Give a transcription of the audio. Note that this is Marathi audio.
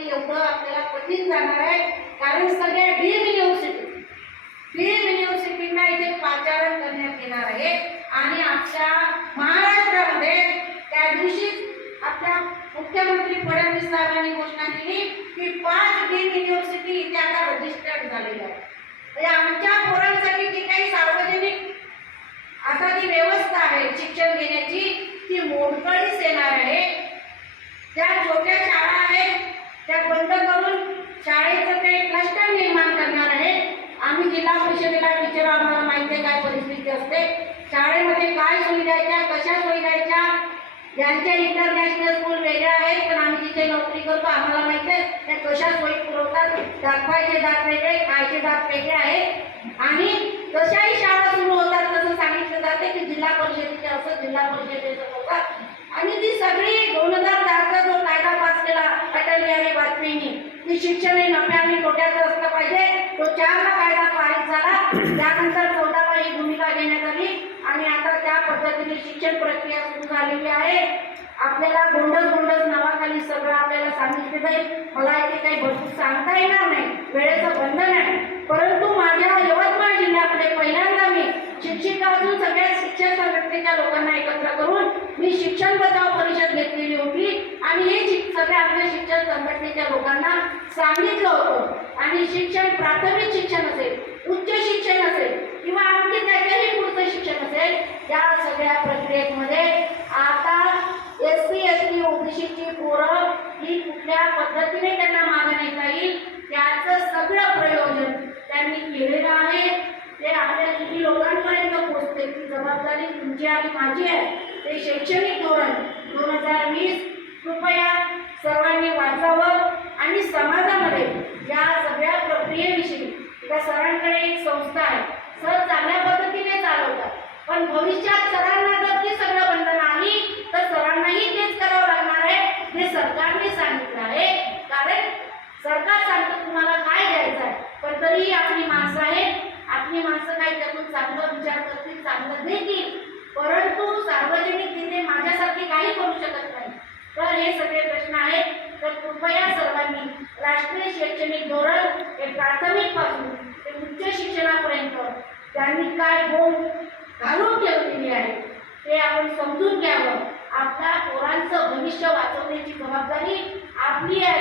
एवढं आपल्याला कठीण जाणार आहे, कारण सगळ्या डीम युनिव्हर्सिटींना इथे पाचारण करण्यात येणार आहे आणि आपल्या महाराष्ट्रामध्ये त्या दिवशी आपल्या मुख्यमंत्री फडणवीस साहेबांनी घोषणा केली की 5 डीम युनिव्हर्सिटी इथे आता रजिस्टर्ड झालेल्या आहेत. म्हणजे आमच्या पोरांसाठी जी काही सार्वजनिक आता जी व्यवस्था आहे शिक्षण घेण्याची ती मोडकळीस येणार आहे. त्या छोट्या शाळा आहेत त्या बंद करून शाळेचं ते क्लस्टर निर्माण करणार आहे. आम्ही जिल्हा परिषदेला टीचर आम्हाला माहिती आहे काय परिस्थिती असते, शाळेमध्ये काय सोयी द्यायच्या, कशा सोयी द्यायच्या. ज्यांच्या इंटरनॅशनल स्कूल वेगळ्या आहेत, पण आम्ही जिथे नोकरी करतो आम्हाला माहिती आहे त्या कशा सोयी पुरवतात. दाखवायचे दात वेगळे, खायचे दात वेगळे आहेत आणि जशाही शाळा सुरू होतात तसं सांगितलं जाते की जिल्हा परिषदेचे असं, जिल्हा परिषदेचं होतात. आणि ती सगळी 2004चा जो कायदा पास केला अटल बिहारी वाजपेयींनी की शिक्षण हे नफ्या आणि तोट्याचं असलं पाहिजे, तो 4ला कायदा पारित झाला. त्यानंतर 14ला ही भूमिका घेण्यात आली आणि आता त्या पद्धतीने शिक्षण प्रक्रिया सुरू झालेली आहे. आपल्याला गोंडस नावाखाली सगळं आपल्याला सांगितलं जाईल. मला इथे काही भरपूर सांगता येणार नाही, वेळेचं बंधन आहे. परंतु माझ्या यवतमाळ जिल्ह्यामध्ये पहिल्यांदा मी शिक्षिका असून सगळ्या शिक्षण संघटनेच्या लोकांना एकत्र करून मी शिक्षण बचाव परिषद घेतलेली होती आणि हे सगळ्या आपल्या शिक्षण संघटनेच्या लोकांना सांगितलं होतं. आणि शिक्षण, प्राथमिक शिक्षण असेल, उच्च शिक्षण असेल किंवा आणखी त्याच्याही पुढचं शिक्षण असेल, या सगळ्या प्रक्रियेमध्ये आता SC ST OBCची पोरं ही कुठल्या पद्धतीने त्यांना मागं नेता येईल त्याचं सगळं प्रयोजन त्यांनी केलेलं आहे. ते आपल्या किती लोकांपर्यंत पोहोचते ती जबाबदारी तुमची आणि माझी आहे. ते शैक्षणिक धोरण 2020 कृपया सर्वांनी वाचावं आणि समाजामध्ये या सगळ्या प्रक्रियेविषयी त्या सरांकडे एक संस्था आहे, सर चांगल्या पद्धतीने चालवतात, पण भविष्यात सरांना जर ती सगळं बंधनं आली तर सरांनाही तेच करावं लागणार आहे जे सरकारने सांगितलं आहे. कारण सरकार सांगतं तुम्हाला काय द्यायचं आहे, पण तरीही आपली माणसं आहेत, आपली माणसं काही त्यातून चांगलं विचार करतील, चांगलं देतील, परंतु सार्वजनिक जिथे माझ्यासारखी काही करू शकत नाही. तर हे सगळे प्रश्न आहेत. तर कृपया सर्वांनी राष्ट्रीय शैक्षणिक धोरण हे प्राथमिक पासून ते उच्च शिक्षणापर्यंत त्यांनी काय बोंब घालून ठेवलेली आहे ते आपण समजून घ्यावं. आपल्या पोरांचं भविष्य वाचवण्याची जबाबदारी आपली आहे.